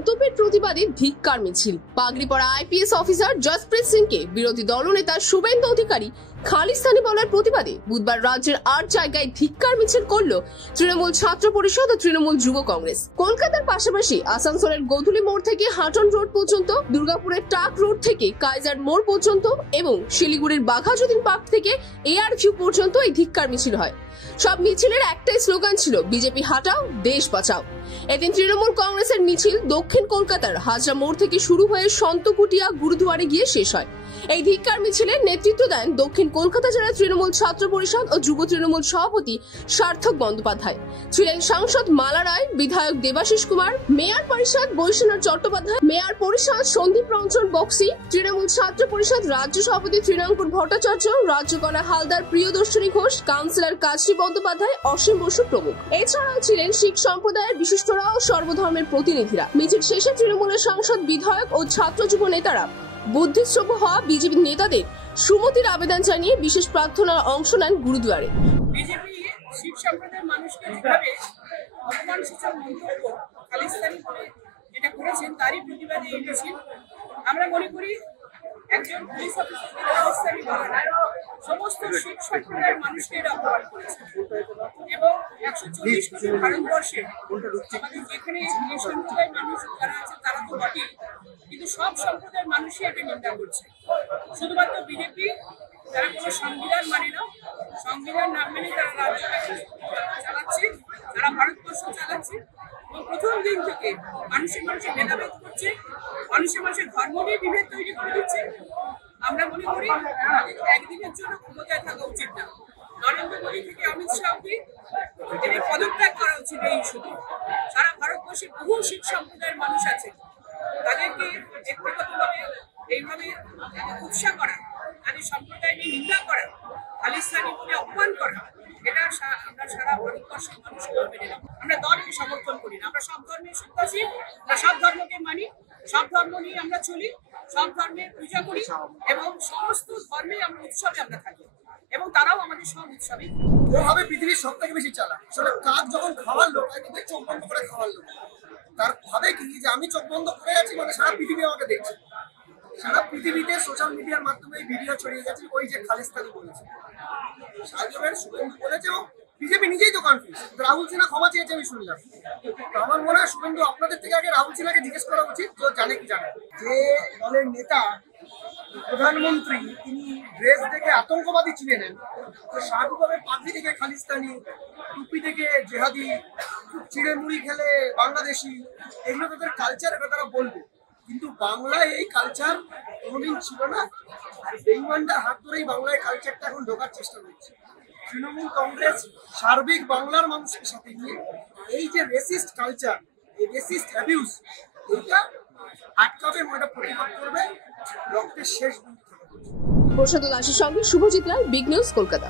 মন্তব্যের প্রতিবাদে ধিক্কার মিছিল। পাগড়ি পরা আইপিএস অফিসার জসপ্রীত সিংকে বিরোধী দলনেতা শুভেন্দু অধিকারী খালিস্তানি বলার প্রতিবাদে বুধবার রাজ্যের 8 জায়গায় ধিক্কার মিছিল করল তৃণমূল ছাত্র পরিষদ ও তৃণমূল যুব কংগ্রেস। কলকাতার পাশাপাশি আসানসোলের গোধুলি মোড় থেকে হাটন রোড পর্যন্ত, দুর্গাপুরের টাক রোড থেকে কাইজার মোড় পর্যন্ত এবং শিলিগুড়ির বাঘাযতীন পার্ক থেকে এআর ভিউ পর্যন্ত এই ধিক্কার মিছিল হয়। সব মিছিলের একটাই স্লোগান ছিল, বিজেপি হাটাও, দেশ বাঁচাও। এদিন তৃণমূল কংগ্রেসের মিছিল দক্ষিণ কলকাতার হাজরা মোড় থেকে শুরু হয়ে সন্তকুটিয়া গুরুদুয়ারে গিয়ে শেষ হয়। এই ধিক্কার মিছিলের নেতৃত্ব দেন দক্ষিণ কলকাতা জেলা তৃণমূল ছাত্র পরিষদ ও যুব তৃণমূল সভাপতি সার্থক বন্দ্যোপাধ্যায়। ছিলেন সাংসদ মালা রায়, বিধায়ক দেবাশিস কুমার, মেয়র পরিষদ বৈশ্বনাথ চট্টোপাধ্যায়, মেয়র পরিষদ সন্দীপ রঞ্জন বক্সি, তৃণমূল ছাত্র পরিষদ রাজ্য সভাপতি তৃণাঙ্কুর ভট্টাচার্য, রাজ্যকলা হালদার প্রিয়দর্শিনী ঘোষ, কাউন্সিলর কাজী বন্দ্যোপাধ্যায়, অসীম বসু প্রমুখ। এছাড়াও ছিলেন শিখ সম্প্রদায়ের বিশিষ্টরা ও সর্বধর্মের প্রতিনিধিরা। মিছিল শেষে তৃণমূলের সাংসদ, বিধায়ক ও ছাত্র যুব নেতারা বুদ্ধিস্ট্রব্য হওয়া বিজেপি নেতাদের সুমতির আবেদন জানিয়ে বিশেষ প্রার্থনার অংশ নেন গুরুদুয়ারে। বিজেপি শিখ সম্প্রদায়ের মানুষকে যেভাবে অপমানসূচক মন্তব্য খালিস্তানি করে যেটা করেছেন তারই প্রতিবাদে এই মিছিল। আমরা মনে করি একজন পুলিশ অফিসারকে খালিস্তানি বলা না, সমস্ত শিখ সম্প্রদায়ের মানুষকে এরা অপমান করেছে এবং 140 কোটি ভারতবর্ষে আমাদের যেখানে এই সম্প্রদায়ের মানুষ যারা আছে তারা তো বটেই, কিন্তু সব সম্প্রদায়ের মানুষই এটা নিন্দা করছে। শুধুমাত্র বিজেপি যারা কোনো সংবিধান মানে না, সংবিধান না মেনে তারা রাজ্যটাকে চালাচ্ছে, তারা ভারতবর্ষ চালাচ্ছে এবং প্রথম দিন থেকে মানুষের ভেদাভেদ করছে, মানুষের ধর্ম নিয়ে বিভেদ তৈরি করে দিচ্ছে। আমরা মনে করি আমাদের একদিনের জন্য ক্ষমতায় থাকা উচিত না। নরেন্দ্র মোদী থেকে অমিত শাহ অব্দি এদের পদত্যাগ করা উচিত। এই ইস্যুতে সারা ভারতবর্ষে বহু শিখ সম্প্রদায়ের মানুষ আছে, তাদেরকে ব্যক্তিগতভাবে এইভাবে উৎসাহ করা, তাদের সম্প্রদায় নিয়ে নিন্দা করা, খালিস্তানি বলে অপমান করা, এটা আমরা সারা ভারতবর্ষের মানুষকে মেনে নেব। আমরা দলকে সমর্থন করি না, আমরা সব ধর্মের শ্রদ্ধাশীল, আমরা সব ধর্মকে মানি, সব ধর্ম নিয়ে আমরা চলি, সব ধর্মের পূজা করি এবং সমস্ত ধর্মে আমরা উৎসবে আমরা থাকি এবং তারাও আমাদের সব উৎসবে। ওভাবে পৃথিবীর সব থেকে বেশি চালাক। আসলে কাক যখন খাওয়ার লোক, একদম চোখ বন্ধ করে খাওয়ার লোক, তার ভাবে কি যে আমি চোখ বন্ধ করে আছি মানে সারা পৃথিবী আমাকে দেখছে। সারা পৃথিবীতে সোশ্যাল মিডিয়ার মাধ্যমে ভিডিও ছড়িয়ে গেছে ওই যে খালিস্তানি বলেছে, সাহেবের শুভেন্দু বলেছে এবং বিজেপি নিজেই তো কনফিউজ। রাহুল সিনহা ক্ষমা চেয়েছে আমি শুনলাম, তো আমার মনে হয় শুভেন্দু আপনাদের থেকে আগে রাহুল সিনহাকে জিজ্ঞেস করা উচিত তো জানে কি জানে। যে দলের নেতা প্রধানমন্ত্রী তিনি ড্রেস দেখে আতঙ্কবাদী চিনে নেন, তো স্বাভাবিকভাবে পাখি থেকে খালিস্তানি, টুপি থেকে জেহাদি, চিড়ে মুড়ি খেলে বাংলাদেশি, এগুলো তাদের কালচার, এটা তারা বলবে। কিন্তু বাংলায় এই কালচার কোনোদিন ছিল না। বেইমানদের হাত ধরেই বাংলায় কালচারটা এখন ঢোকার চেষ্টা করছে। তৃণমূল কংগ্রেস সার্বিক বাংলার মানুষের সাথে নিয়ে এই যে রেসিস্ট কালচার, এই রেসিস্ট অ্যাবিউজ, এইটা আটকাবে এবং এটা প্রতিবাদ করবে রক্তের শেষ বিন্দু। প্রসাদ দাসের সঙ্গে শুভজিৎ রায়, বিগ নিউজ, কলকাতা।